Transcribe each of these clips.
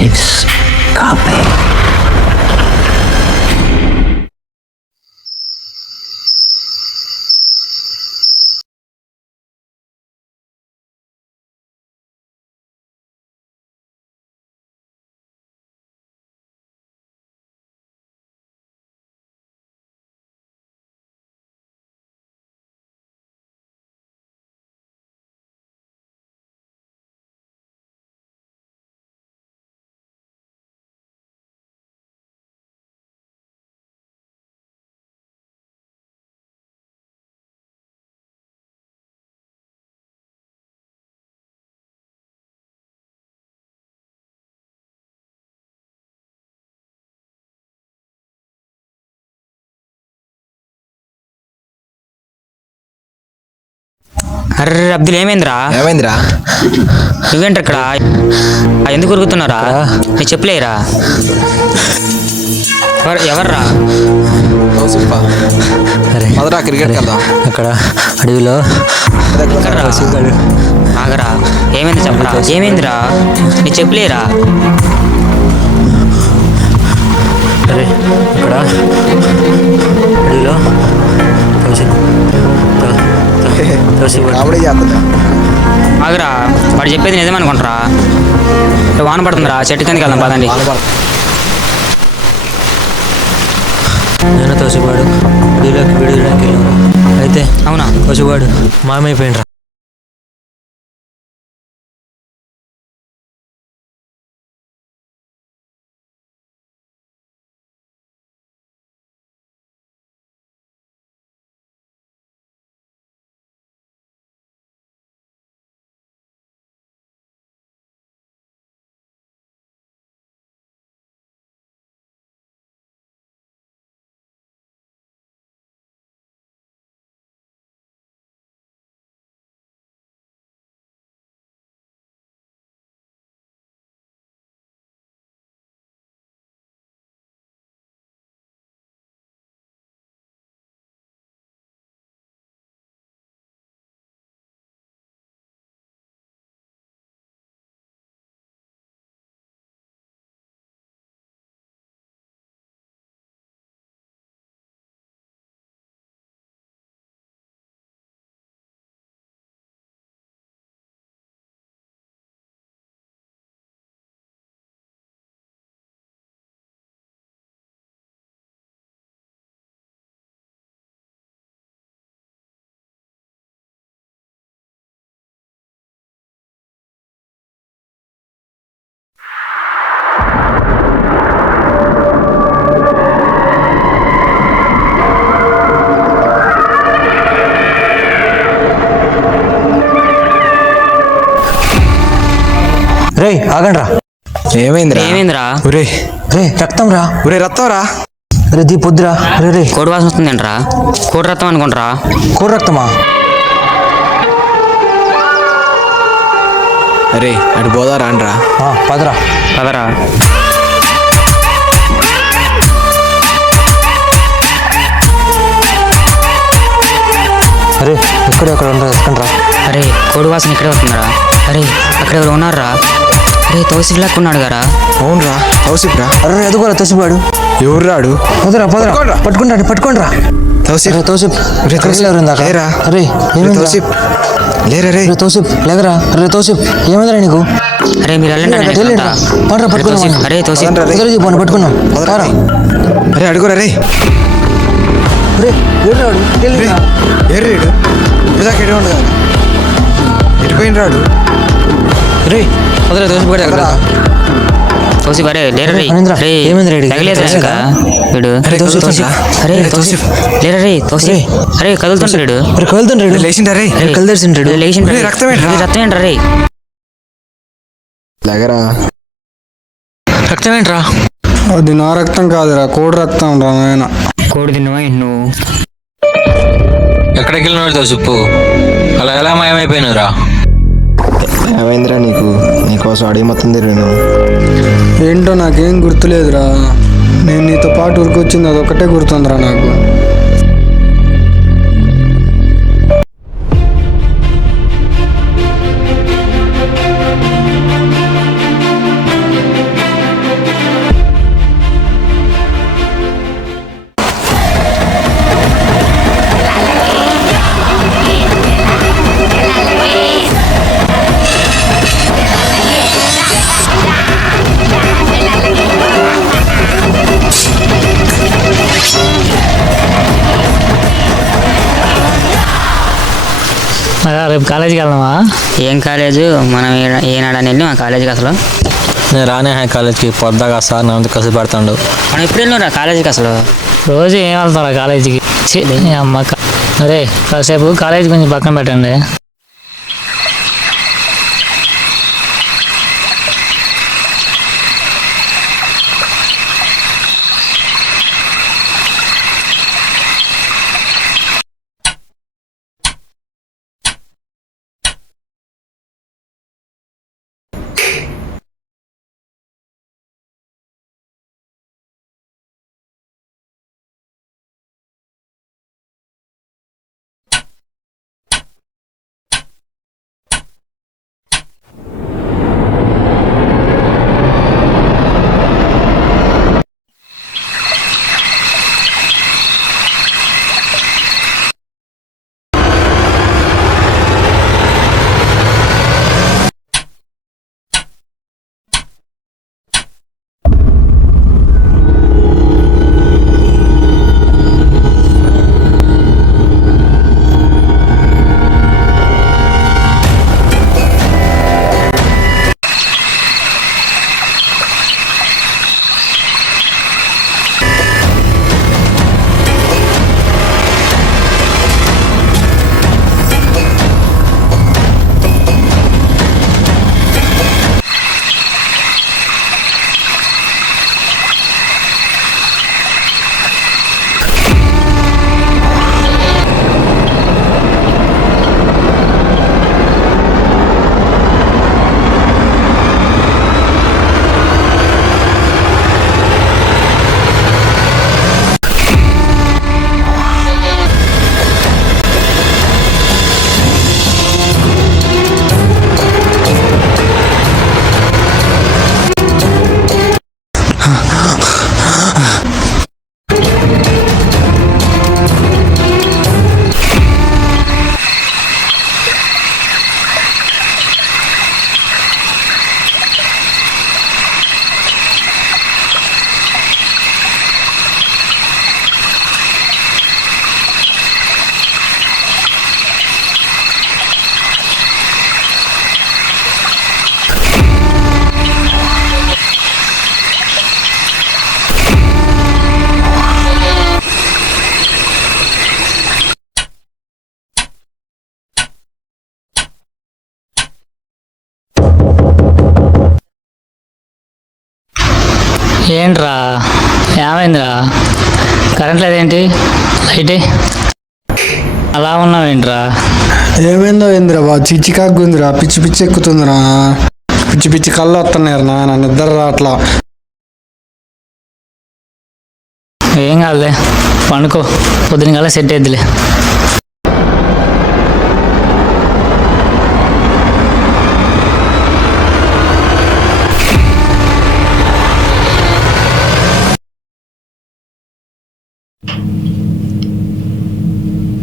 Escape. Array Abdul ఏమైందిరా? ఏమైందిరా? నువ్వేంట్రా ఇక్కడ? ఎందుకు ఉరుకుతున్నారా? నీ చెప్పలేరా? ఎవర్రా? మదరా క్రికెట్ వెళ్దాం. అక్కడ అడవిలో ఆగరా, ఏమైంది చెప్పరా? ఏమైందిరా? నీ చెప్పలేరా? అరే ఇక్కడ అడవిలో ఆగరా, వాడు చెప్పేది నిజమనుకుంటారా? వాన పడుతుందిరా, చెట్టు కిందకి వెళ్దాం పదండి. నేను తోసిపాడు అడవిలోకి విడడానికి వెళ్ళాను. అయితే అవునా? తోసిపాడు మాయమైపోయినరా. రే ఆగండ్రా. ఏమైందిరా? ఏమైందిరా? ఒరే రే రక్తం రా. ఒరే రక్తం రా. రే దీ పొద్దురా. రే రే కోడి వాసన వస్తుందేంట్రా? కోడి రక్తం అనుకుంటారా? కోడి రక్తమా? అరే అటు పోదా రాండ్రా. పదరా పదరా. అరే ఎక్కడ ఉండరా, ఎక్కడరా? అరే కోడి వాసన ఇక్కడే వస్తుందిరా. అరే అక్కడ ఎవరు ఉన్నారా? అరే తోసి ఉన్నాడు గారా. అవునరా, తౌసిఫ్ రా. అరే ఎదుగురా తోసిపాడు. ఎవరు రాడు? పదరా పట్టుకుంటా. తౌసిఫ్ తోసిఫ్ లేరా? అరే తౌసిఫ్ లేరా? రే తోసిఫ్ లేకరా. రే తోసిఫ్ ఏమైందిరా నీకు? అరే మీరు వెళ్ళండి. అరే తోసిఫ్ పట్టుకున్నాం. అరే అడుగురా. రే ఏర్రేడు ఇదాకా ఎటు ఉండదు, ఎటుపోయిన రాడు. రే వదలే తోసిపాడు ఎక్కడ? తోసిఫ్ అరే లేరా రే. ఏమైంది? అరే తోసిఫ్ లేరా రే. తోసిఫ్ అరే కదులుతుంటాడు. లేచిండా? రే లేచింటాడు. రక్తం ఏంట్రా రే? లేగరా. రక్తం ఏంట్రా? అది నా రక్తం కాదురా, కోడి రక్తం రా నాయన. కోడి తిన్నవా నువ్వు? ఎక్కడికి వెళ్ళినాడు తోసిప్పు? అలా ఎలా మాయమైపోయినరా? ఏమైందిరా నీకు? నీకోసం అడిగి మొత్తం తిరిగాను. ఏంటో నాకేం గుర్తులేదురా. నేను నీతో పాటు ఊరికొచ్చింది అదొక్కటే గుర్తుందిరా నాకు. రేపు కాలేజీకి వెళ్దామా? ఏం కాలేజు మనం ఏనాడని వెళ్ళి మా కాలేజీకి అసలు నేను రానే కాలేజ్కి పొద్దాగా సార్ నా కసి పెడతాడు. మనం ఎప్పుడు వెళ్ళినా కాలేజీకి అసలు రోజు ఏం వెళ్తారా కాలేజీకి? అమ్మ అరే కాసేపు కాలేజీ కొంచెం పక్కన పెట్టండి. ఏంట్రా ఏమైందిరా? కరెంట్ లేదేంటి? లైటే అలా ఉన్నావేంట్రా? ఏమైందో ఏందిరా బా, చిచ్చికాగ్గుందిరా, పిచ్చి పిచ్చి ఎక్కుతుందిరా, పిచ్చి పిచ్చి కళ్ళు వస్తున్నాయి నా నిద్ర రాట్లా. ఏం కాదులే, పండుకో, పొద్దున కల్లా సెట్ అయిద్దిలే.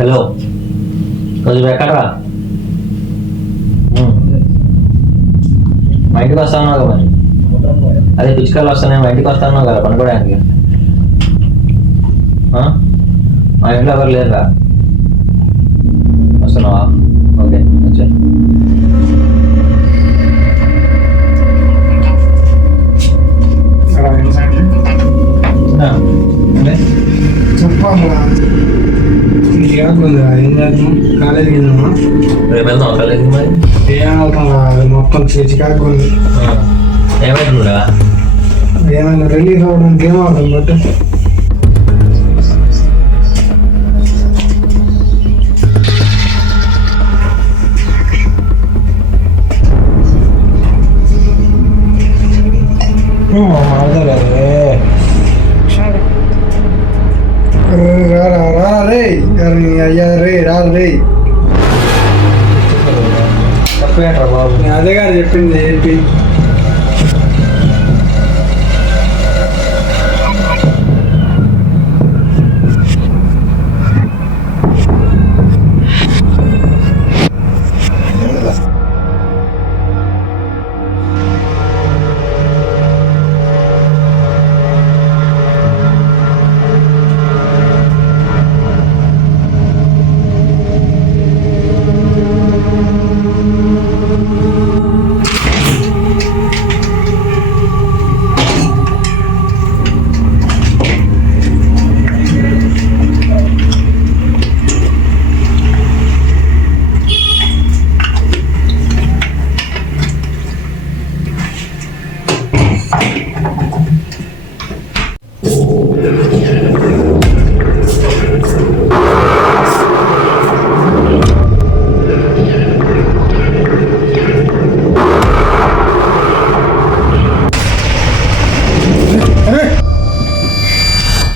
హలో, కొంచెం ఎక్కడరా? మా ఇంటికి వస్తాను కదా మరి. అదే పిచ్చుకలు వస్తానే మా ఇంటికి వస్తాను కదా పనుకోవడానికి. మా ఇంట్లో ఎవరు లేరురా. వస్తున్నావా? ఓకే వచ్చా. చెప్పాలా ఏం చేద్దాం? కాలేజీకి వెళ్దామా? రేపు వెళ్దాం కాలేజీకి మరి. ఏం వెళ్తాం, మొత్తం చికాకుంది. ఏమైందిరా? ఏమైనా రిలీఫ్ అవ్వడానికి ఏమవుతుంది బట్ రా రే అయ్యా రే రా రే. తప్పేంట్రా బాబు? అదే గారు చెప్పింది ఏంటి?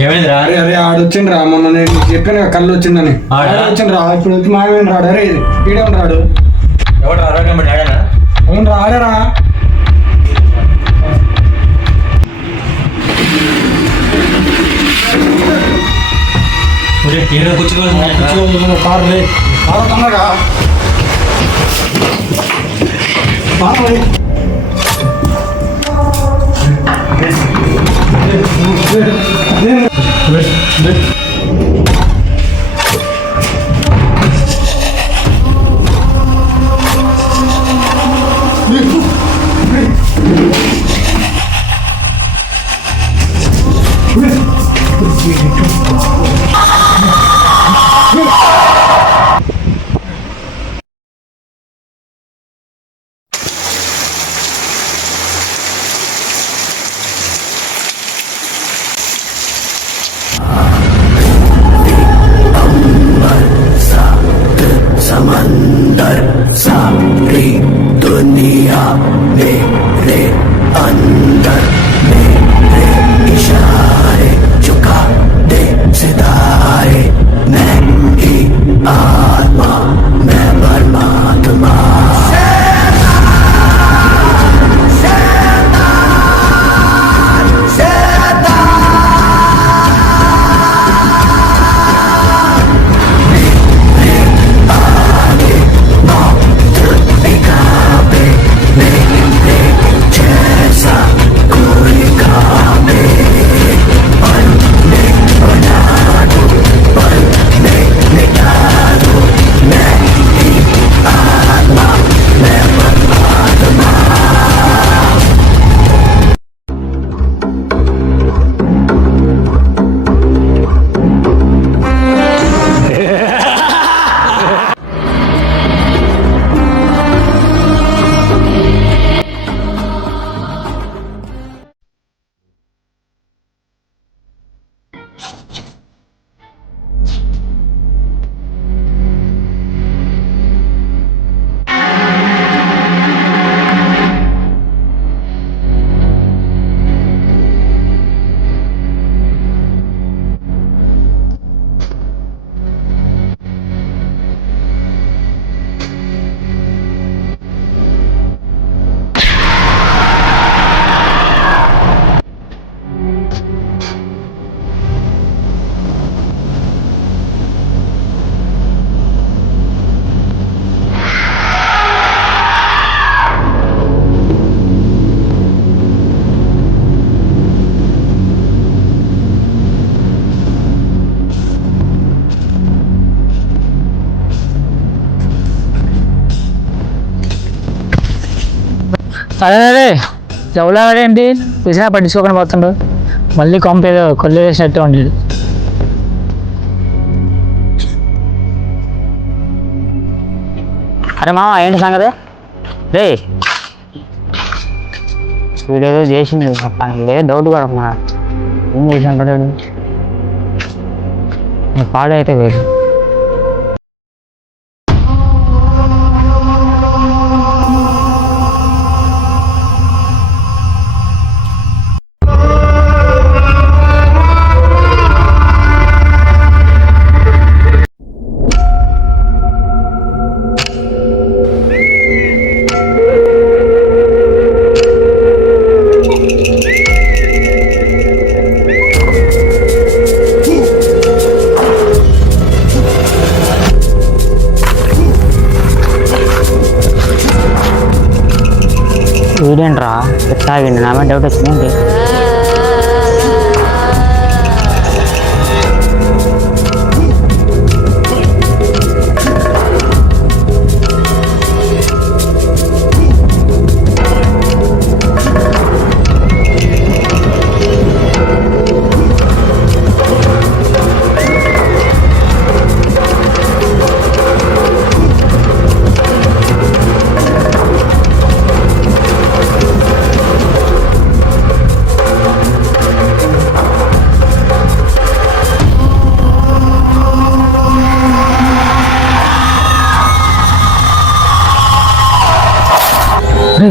ఏమైందిరా? అరే అరే ఆడొచ్చిండ్రా మొన్న నేను నీకు చెప్పాను కదా, కళ్ళు వచ్చిందని. వచ్చిండ్రా ఇప్పుడు వచ్చి మాయమైన రాడు. అరే ఈడే రాడు. ఎవడు ఆరోగ్యం ఆడానా? అవును ఆడరా. కూర్చోవాలి కారు తొందరగా అదే అదే ఎవలాడేంటి పిసినా పట్టించుకోకుండా పోతుండు. మళ్ళీ కొంప ఏదో కొల్లు వేసినట్టే ఉండేది. అరే మామ ఏంటి సంగతి రే? వీడేదో చేసింది లేదు డౌట్ కూడా ఉన్నా. ఏం చేసి అంటాడు పాడైతే వేరు. వీడేంట్రా తాగిండి నా మీద డౌట్ వచ్చిందేంటి?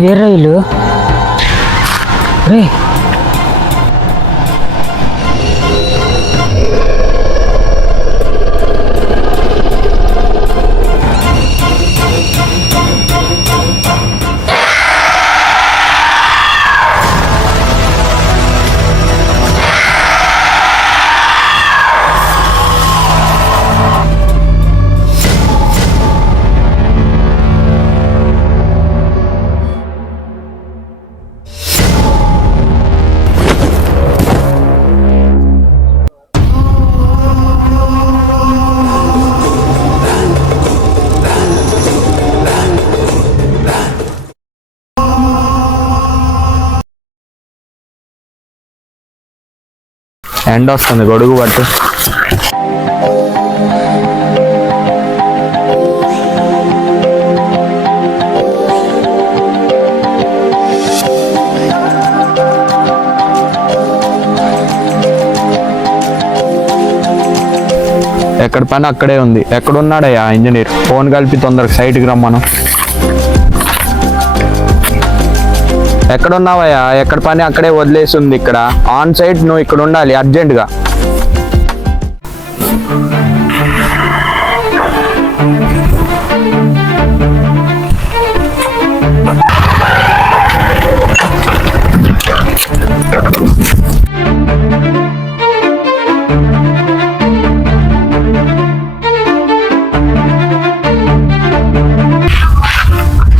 వేరే ఇల్లు రే ఎండ వస్తుంది, గొడుగు పట్టు. ఎక్కడ పని అక్కడే ఉంది. ఎక్కడున్నాడయ్యా ఇంజనీర్? ఫోన్ కలిపి తొందరగా సైట్కి రమ్మను. ఎక్కడున్నావయ్యా? ఎక్కడ పని అక్కడే వదిలేసి ఉంది. ఇక్కడ ఆన్ సైట్ నువ్వు ఇక్కడ ఉండాలి అర్జెంటుగా.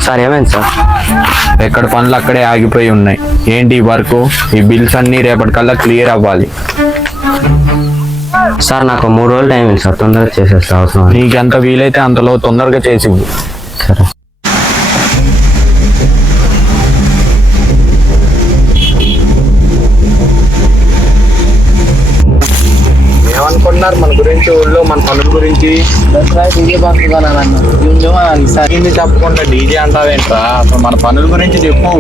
సార్ ఏమైంది సార్? ఎక్కడ పనులు అక్కడే ఆగిపోయి ఉన్నాయి. ఏంటి ఈ వర్క్? ఈ బిల్స్ అన్నీ రేపటికల్లా క్లియర్ అవ్వాలి. సార్ నాకు 3 రోజులు టైం ఉంది సార్, తొందరగా చేసేస్తా అవసరం. నీకు ఎంత వీలైతే అంతలో తొందరగా చేసి ఇవ్వు. సరే. ఏమనుకుంటున్నారు మన గురించి, ఊళ్ళో మన పనుల గురించి? ఇది చెప్పకుండా డీజే అంటావేంట్రా? అసలు మన పనుల గురించి చెప్పు.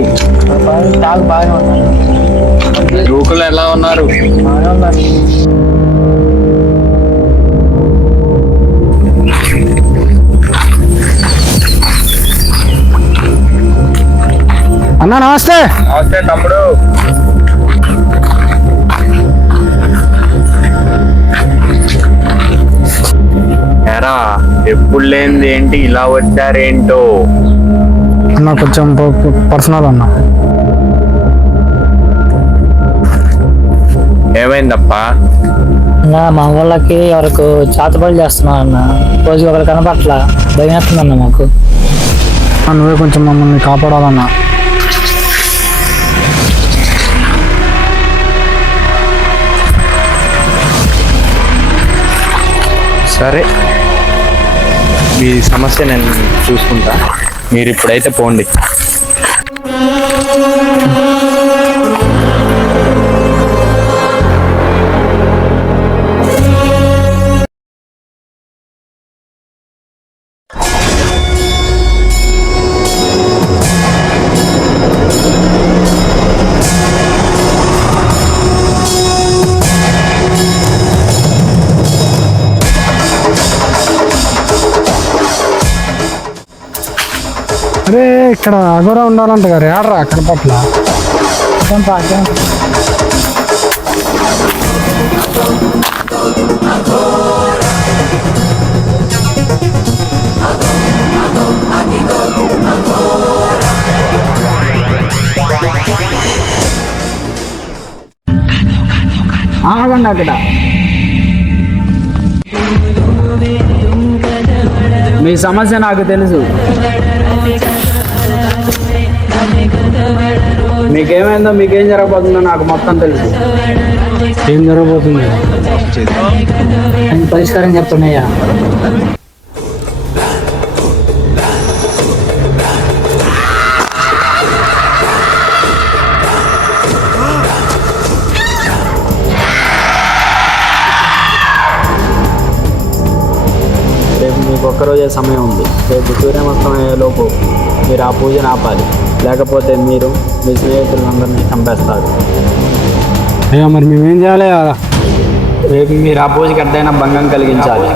యువకులు ఎలా ఉన్నారు? అన్నా నమస్తే. నమస్తే తమ్ముడు. ఎరా ఎప్పుడు లేనిది ఏంటి ఇలా వచ్చారేంటో? అన్న కొంచెం పర్సనల్ అన్న. ఏమైందప్పా? మా వాళ్ళకి ఎవరికి చేతబడి చేస్తున్నారు అన్న. రోజు ఒకరు కనపట్ల భయం వేస్తుందన్న మాకు. నువ్వే కొంచెం మమ్మల్ని కాపాడాలన్నా. సరే, మీ సమస్య నేను చూసుకుంటా. మీరు ఇప్పుడైతే పోండి. అరే ఇక్కడ అగోరా ఉండాలంట గారు. ఏడరా అక్కడ పట్ల ఆగండి అక్కడ. మీ సమస్య నాకు తెలుసు. మీకేమైందో, మీకేం జరగబోతుందో నాకు మొత్తం తెలుసు. ఏం జరగబోతుంది? పరిష్కారం చెప్తున్నాయా? రేపు మీకు ఒక్కరోజే సమయం ఉంది. రేపు సూర్యాస్తమయ్యేలోపు మీరు ఆ పూజను ఆపాలి. లేకపోతే మీరు మీ స్నేహితులందరినీ చంపేస్తారు. అయ్యా మరి మేమేం చేయాలి? రేపు మీరు ఆ పూజకి అడ్డైనా భంగం కలిగించాలి.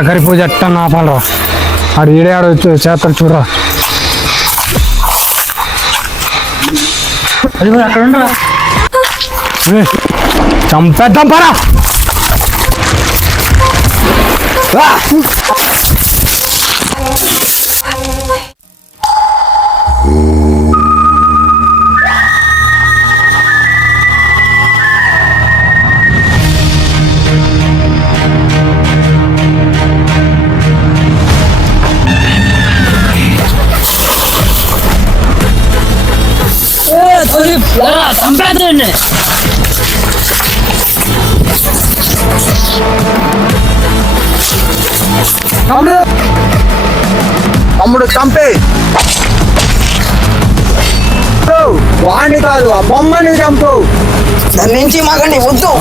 ఆఖరి పూజ ఎట్టా ఆపాలరా. ఆడు ఈడే ఆడు చేస్తాడు చూడరా. అది కూడా అక్కడ ఉండరా. చంపేద్దాం పరా. తమ్ముడు చంపే వాణ్ణి కాదు ఆ బొమ్మని చంపు. దాని నుంచి మాకండి వద్దు.